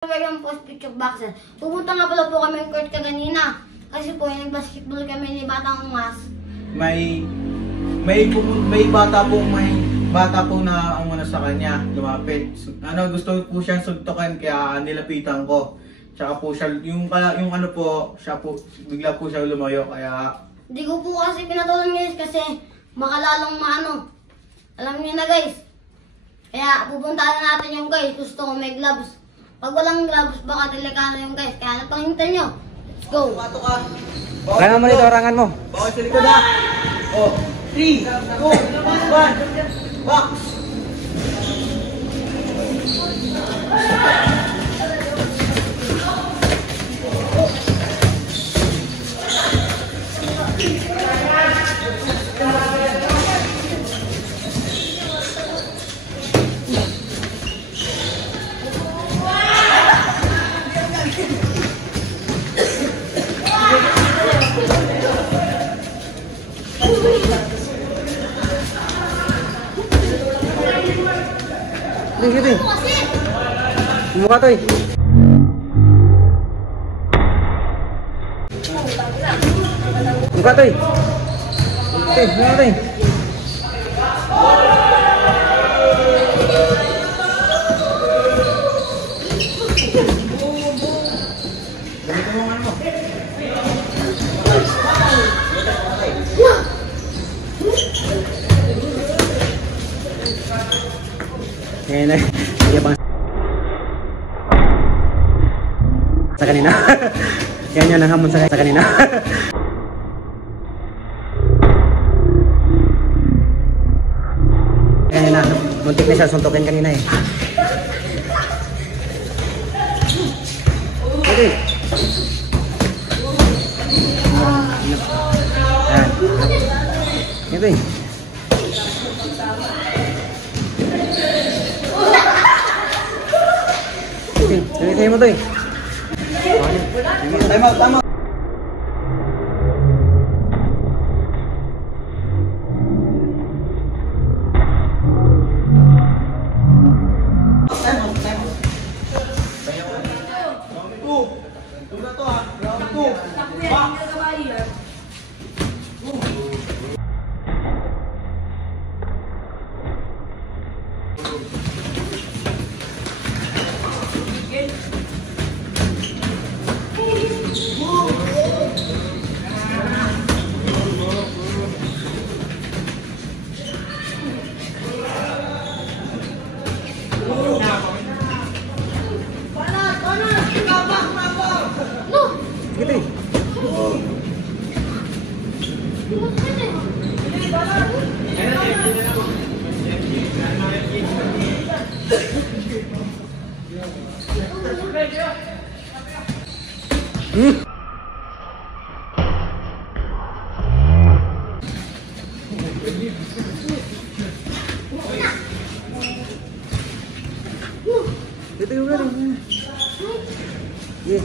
Yung post picture boxer. Pupunta nga pala po kami ng court kanina. Kasi po, yung basketball kami ni Batang Ungas. May bata po na umuna sa kanya, lumapit. Gusto po siyang suntukan kaya nilapitan ko. Tsaka po siya, yung bigla po siya lumayo kaya... Hindi ko po kasi pinatulong guys kasi makalalong Alam niyo na guys. Kaya pupuntahan natin yung guys. Gusto ko may gloves. Pag walang gloves, baka delikado yung guys. Kaya napanghintan nyo. Let's go. Tuka, tuka. Kaya mo nito, orangan mo. Bakit sa likod ha? Oh, 3, 2, 1, box! Sige. Mukha to eh. Mukha to eh. Okay, mukha to eh. Ganito yung ano mo. Ngayon na, yabang sa kanina. Yan ang hamon sa kanina. Kanina, muntik na siya suntukin kanina eh. Okay. Ayan. Ito eh. Sige mo to eh. Time out, time out. Gitu eh. Itu juga nih. Iya.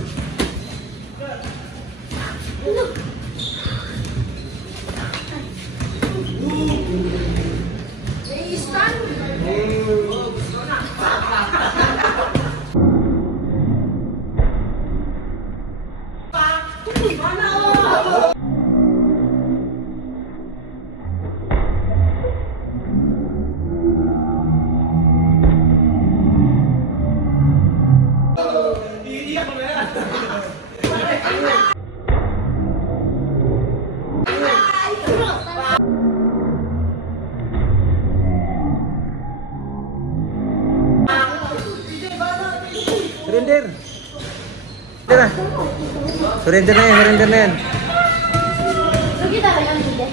Surrender. Surrender na yan. Sige talaga, hindi.